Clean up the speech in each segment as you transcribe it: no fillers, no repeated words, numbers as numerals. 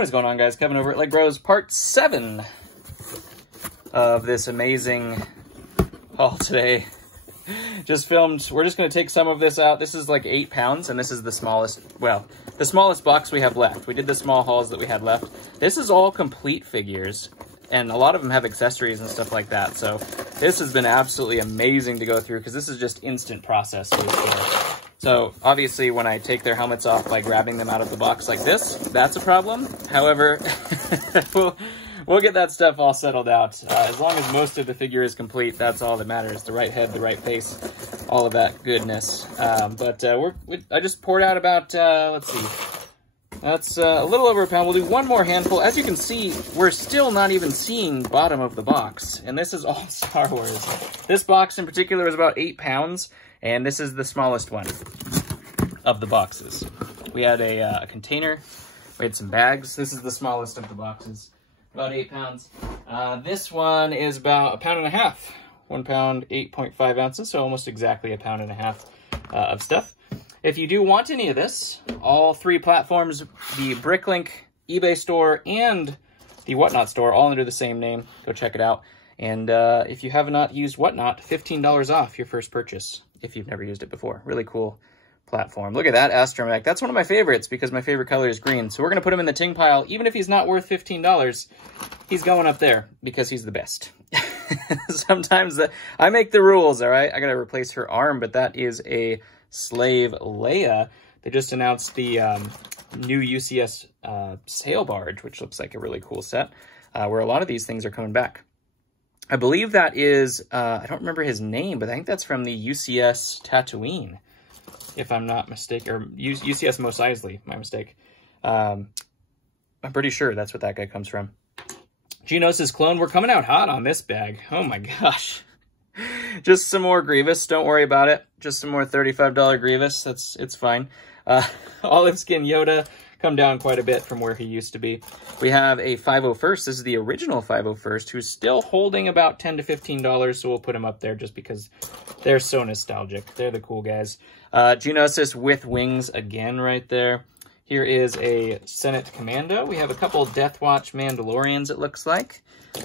What is going on, guys? Kevin over at Legbros, part 7 of this amazing haul today. Just filmed. We're just going to take some of this out. This is like 8 pounds, and this is the smallest, well, the smallest box we have left. We did the small hauls that we had left. This is all complete figures, and a lot of them have accessories and stuff like that. So this has been absolutely amazing to go through because this is just instant process to the store. So obviously when I take their helmets off by grabbing them out of the box like this, that's a problem. However, we'll get that stuff all settled out. As long as most of the figure is complete, that's all that matters. The right head, the right face, all of that goodness. I just poured out about, let's see, that's a little over a pound. We'll do one more handful. As you can see, we're still not even seeing bottom of the box, and this is all Star Wars. This box in particular is about 8 pounds, and this is the smallest one of the boxes. We had a container, we had some bags. This is the smallest of the boxes, about 8 pounds. This one is about 1.5 pounds, 1 pound, 8.5 ounces, so almost exactly 1.5 pounds of stuff. If you do want any of this, all 3 platforms, the Bricklink eBay store and the Whatnot store, all under the same name. Go check it out. And if you have not used Whatnot, $15 off your first purchase if you've never used it before. Really cool platform. Look at that astromech. That's one of my favorites because my favorite color is green. So we're going to put him in the ting pile. Even if he's not worth $15, he's going up there because he's the best. Sometimes I make the rules, all right? I got to replace her arm, but that is a Slave Leia. They just announced the new UCS sail barge, which looks like a really cool set, where a lot of these things are coming back. I believe that is, I don't remember his name, but I think that's from the UCS Tatooine, if I'm not mistaken, or UCS Mos Eisley, my mistake. I'm pretty sure that's what that guy comes from. Geonosis clone, we're coming out hot on this bag. Oh my gosh. Just some more Grievous, don't worry about it. Just some more $35 Grievous, it's fine. Olive Skin Yoda, come down quite a bit from where he used to be. We have a 501st. This is the original 501st, who's still holding about $10 to $15, so we'll put him up there just because they're so nostalgic. They're the cool guys. Geonosis with wings again right there. Here is a Senate Commando. We have a couple Death Watch Mandalorians, it looks like.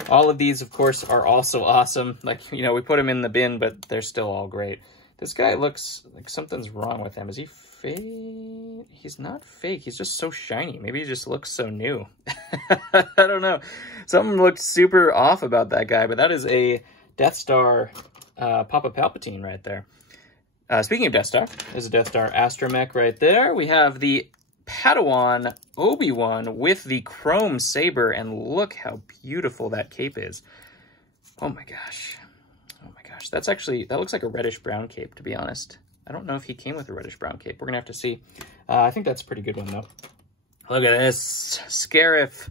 All of these, of course, are also awesome. Like, you know, we put them in the bin, but they're still all great. This guy looks like something's wrong with him. Is he fake? He's not fake. He's just so shiny. Maybe he just looks so new. I don't know. Something looked super off about that guy, but that is a Death Star Papa Palpatine right there. Speaking of Death Star, there's a Death Star astromech right there. We have the Padawan Obi-Wan with the chrome saber, and look how beautiful that cape is. Oh my gosh. Oh my gosh. That's actually, that looks like a reddish-brown cape, to be honest. I don't know if he came with a reddish-brown cape. We're going to have to see. I think that's a pretty good one, though. Look at this. Scarif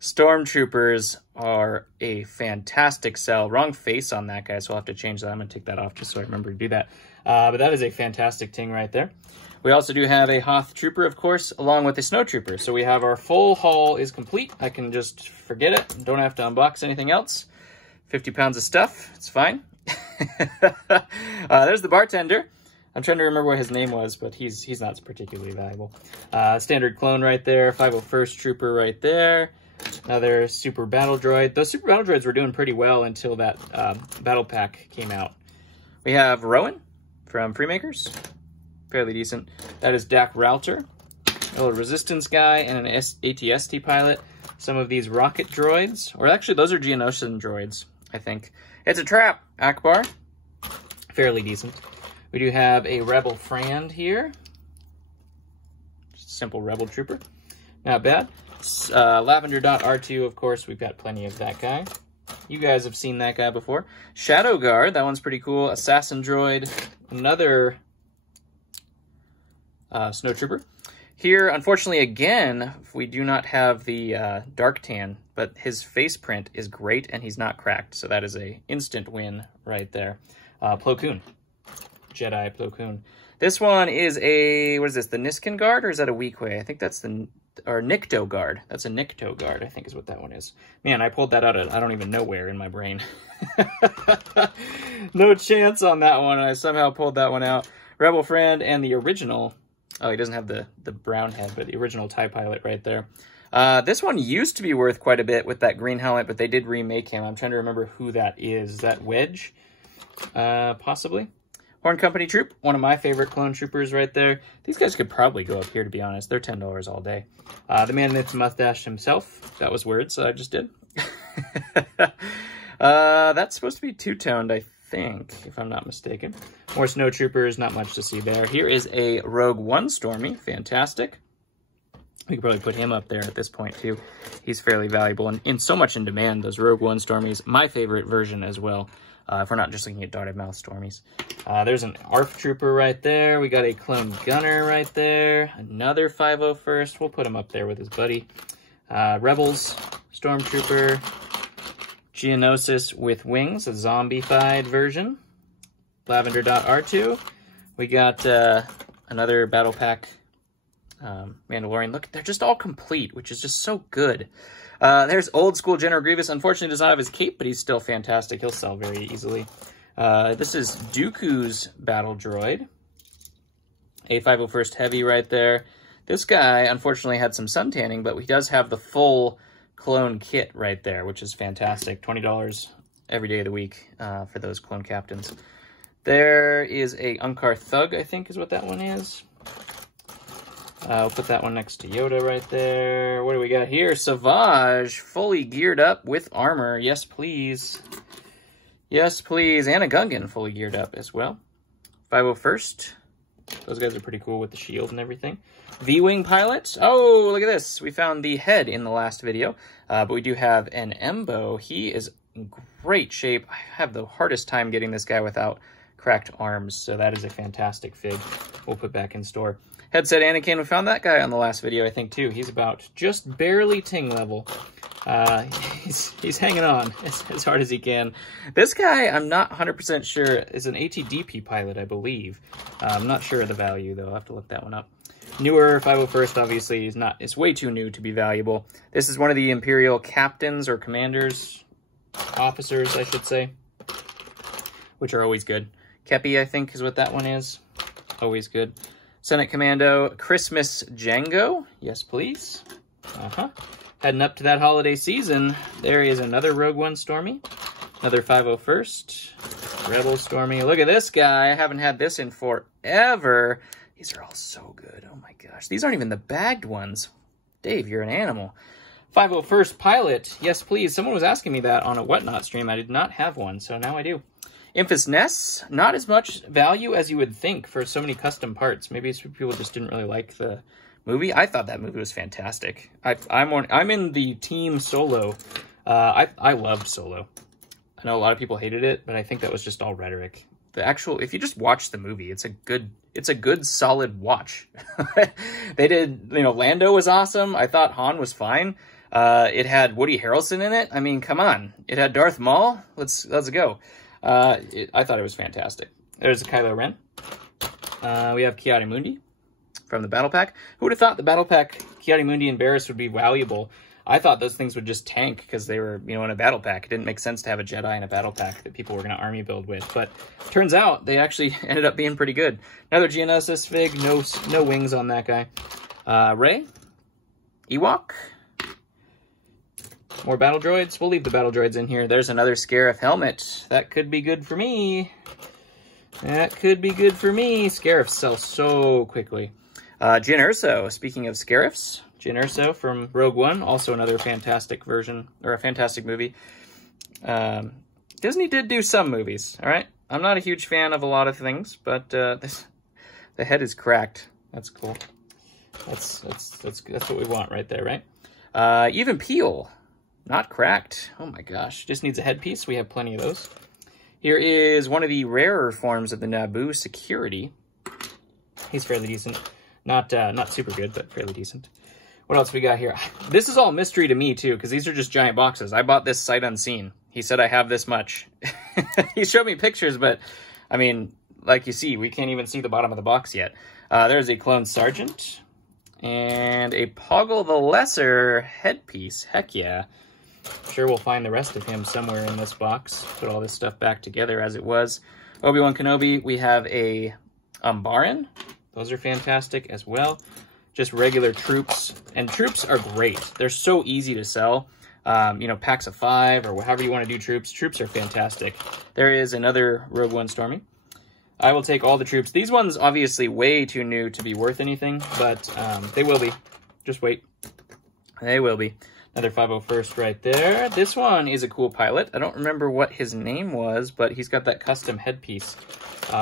Stormtroopers are a fantastic sell. Wrong face on that guy, so I'll have to change that. I'm going to take that off just so I remember to do that. But that is a fantastic ting right there. We also do have a Hoth Trooper, of course, along with a Snow Trooper. So we have our full haul is complete. I can just forget it. Don't have to unbox anything else. 50 pounds of stuff. It's fine. There's the bartender. I'm trying to remember what his name was, but he's not particularly valuable. Standard clone right there. 501st Trooper right there. Another Super Battle Droid. Those Super Battle Droids were doing pretty well until that Battle Pack came out. We have Rowan from Freemakers. Fairly decent. That is Dak Ralter, a little Resistance guy, and an ATST pilot. Some of these rocket droids, or actually those are Geonosian droids, I think. It's a trap, Akbar. Fairly decent. We do have a Rebel Frand here. Just a simple Rebel Trooper. Not bad. Lavender Dot R2, of course, we've got plenty of that guy. You guys have seen that guy before. Shadow Guard, that one's pretty cool. Assassin Droid, another Snow Trooper. Here, unfortunately, again, we do not have the dark tan, but his face print is great and he's not cracked, so that is a instant win right there. Plo Koon. Jedi Plo Koon. This one is a, what is this, the Niskin Guard, or is that a Weequay? I think that's the, or Nikto Guard. That's a Nikto Guard, I think is what that one is. Man, I pulled that out of, I don't even know where in my brain. No chance on that one, I somehow pulled that one out. Rebel Friend and the original Oh, he doesn't have the brown head, but the original TIE pilot right there. This one used to be worth quite a bit with that green helmet, but they did remake him. I'm trying to remember who that is. Is that Wedge? Possibly. Horn Company Troop, one of my favorite clone troopers right there. These guys could probably go up here, to be honest. They're $10 all day. The man with the mustache himself. That was weird, so I just did. That's supposed to be two-toned, I think, if I'm not mistaken. More snow troopers, not much to see there. Here is a Rogue One Stormy. Fantastic. We could probably put him up there at this point, too. He's fairly valuable and so much in demand, those Rogue One Stormies. My favorite version as well, if we're not just looking at dotted mouth Stormies. There's an ARF Trooper right there. We got a Clone Gunner right there. Another 501st. We'll put him up there with his buddy. Rebels, Stormtrooper. Geonosis with wings, a zombified version. Lavender R2. We got another Battle Pack Mandalorian. Look, they're just all complete, which is just so good. There's old school General Grievous. Unfortunately, does not have his cape, but he's still fantastic. He'll sell very easily. This is Dooku's Battle Droid. A 501st Heavy right there. This guy, unfortunately, had some sun tanning, but he does have the full clone kit right there, which is fantastic. $20 every day of the week for those clone captains. There is a Unkar Thug, I think is what that one is. I'll put that one next to Yoda right there. What do we got here? Savage, fully geared up with armor. Yes, please. Yes, please. And a Gungan fully geared up as well. 501st. Those guys are pretty cool with the shield and everything. V-Wing pilot. Oh, look at this. We found the head in the last video, but we do have an Embo. He is in great shape. I have the hardest time getting this guy without cracked arms, so that is a fantastic fig. We'll put back in store. Headset Anakin, we found that guy on the last video, I think, too. He's about just barely ting level. He's hanging on as hard as he can. This guy, I'm not 100% sure, is an ATDP pilot, I believe. I'm not sure of the value, though. I'll have to look that one up. Newer 501st, obviously, is way too new to be valuable. This is one of the Imperial captains or commanders, officers, I should say, which are always good. Kepi, I think, is what that one is. Always good. Senate Commando, Christmas Django. Yes, please. Heading up to that holiday season, there is another Rogue One Stormy. Another 501st. Rebel Stormy. Look at this guy. I haven't had this in forever. These are all so good. Oh my gosh. These aren't even the bagged ones. Dave, you're an animal. 501st Pilot. Yes, please. Someone was asking me that on a Whatnot stream. I did not have one, so now I do. Infus Ness, not as much value as you would think for so many custom parts. Maybe it's people just didn't really like the movie. I thought that movie was fantastic. I'm in the team Solo. I loved Solo. I know a lot of people hated it, but I think that was just all rhetoric. If you just watch the movie, it's a good solid watch. They did, Lando was awesome. I thought Han was fine. It had Woody Harrelson in it. I mean, come on. It had Darth Maul. Let's go. I thought it was fantastic. There's Kylo Ren. We have Ki-Adi-Mundi from the Battle Pack. Who would have thought the Battle Pack Ki-Adi-Mundi and Barriss would be valuable? I thought those things would just tank because they were, in a Battle Pack. It didn't make sense to have a Jedi in a Battle Pack that people were going to army build with. But turns out they actually ended up being pretty good. Another Geonosis fig. No wings on that guy. Rey. Ewok. More battle droids. We'll leave the battle droids in here. There's another Scarif helmet. That could be good for me. That could be good for me. Scarifs sell so quickly. Jyn Erso. Speaking of Scarifs, Jyn Erso from Rogue One. Also another fantastic version, or a fantastic movie. Disney did do some movies, all right? I'm not a huge fan of a lot of things, but the head is cracked. That's cool. That's what we want right there, right? Even Peel. Not cracked. Oh my gosh. Just needs a headpiece. We have plenty of those. Here is one of the rarer forms of the Naboo Security. He's fairly decent. Not super good, but fairly decent. What else we got here? This is all mystery to me, too, because these are just giant boxes. I bought this sight unseen. He said I have this much. He showed me pictures, but, I mean, like you see, we can't even see the bottom of the box yet. There's a Clone Sergeant. And a Poggle the Lesser headpiece. Heck yeah. I'm sure we'll find the rest of him somewhere in this box. Put all this stuff back together as it was. Obi-Wan Kenobi, we have a Umbaran. Those are fantastic as well. Just regular troops. And troops are great. They're so easy to sell. You know, packs of 5 or however you want to do troops. Troops are fantastic. There is another Rogue One Stormy. I will take all the troops. These ones obviously way too new to be worth anything, but they will be. Just wait. They will be. Another 501st right there. This one is a cool pilot. I don't remember what his name was, but he's got that custom headpiece,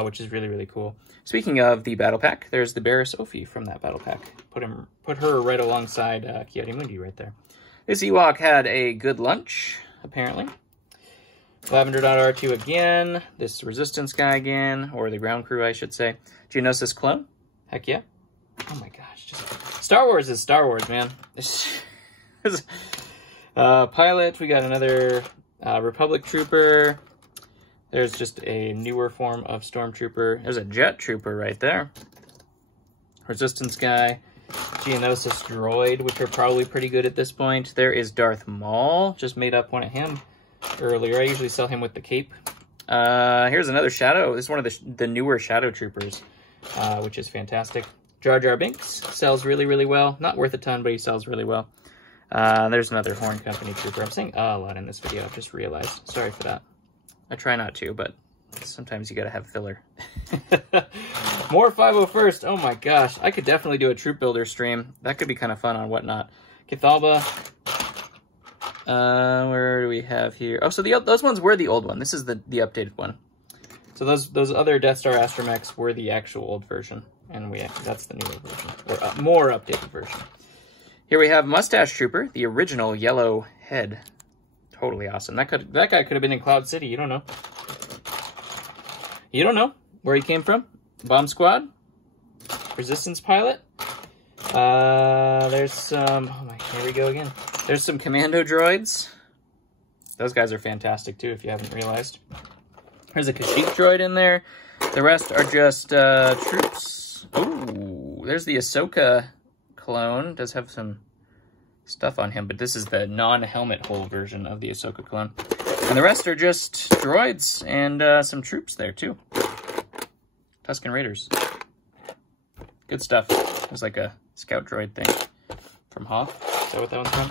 which is really, really cool. Speaking of the battle pack, there's the Barriss Ophi from that battle pack. Put her right alongside Ki-Adi-Mundi right there. This Ewok had a good lunch, apparently. Lavender.R2 again. This Resistance guy again, or the ground crew, I should say. Geonosis clone. Heck yeah. Oh my gosh. Star Wars is Star Wars, man. Pilot. We got another Republic Trooper. There's just a newer form of Stormtrooper. There's a Jet Trooper right there. Resistance guy. Geonosis droid, which are probably pretty good at this point. There is Darth Maul. Just made up one of him earlier. I usually sell him with the cape. Here's another Shadow. This is one of the newer Shadow Troopers, which is fantastic. Jar Jar Binks sells really, really well. Not worth a ton, but he sells really well. There's another Horn Company Trooper. I'm saying a lot in this video. I've just realized. Sorry for that. I try not to, but sometimes you gotta have filler. More 501st. Oh my gosh. I could definitely do a troop builder stream. That could be kind of fun on Whatnot. Kithalba. Where do we have here? Oh, so those ones were the old one. This is the updated one. So those other Death Star Astromechs were the actual old version. And that's the newer version. Or more updated version. Here we have Mustache Trooper, the original yellow head. Totally awesome. That guy could have been in Cloud City. You don't know. You don't know where he came from. Bomb Squad. Resistance pilot. There's some... Oh my... Here we go again. There's some Commando droids. Those guys are fantastic too, if you haven't realized. There's a Kashyyyk droid in there. The rest are just troops. Ooh, there's the Ahsoka clone. Does have some stuff on him, but this is the non-helmet hole version of the Ahsoka clone. And the rest are just droids and some troops there too. Tusken Raiders. Good stuff. There's like a scout droid thing from Hoth. Is that what that one's from?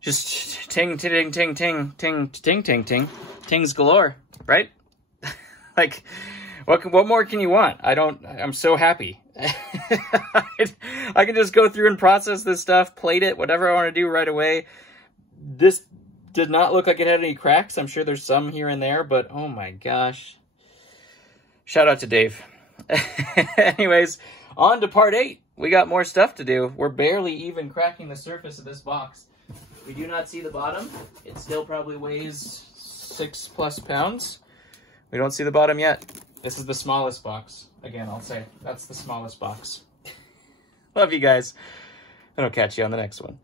Just ting, ting, ting, ting, ting, ting, ting, ting, tings galore, right? Like, what more can you want? I'm so happy. I can just go through and process this stuff, plate it, whatever I want to do right away. This did not look like it had any cracks. I'm sure there's some here and there, but oh my gosh. Shout out to Dave. Anyways, on to part 8. We got more stuff to do. We're barely even cracking the surface of this box. We do not see the bottom. It still probably weighs 6+ pounds. We don't see the bottom yet. This is the smallest box. Again, I'll say that's the smallest box. Love you guys. And I'll catch you on the next one.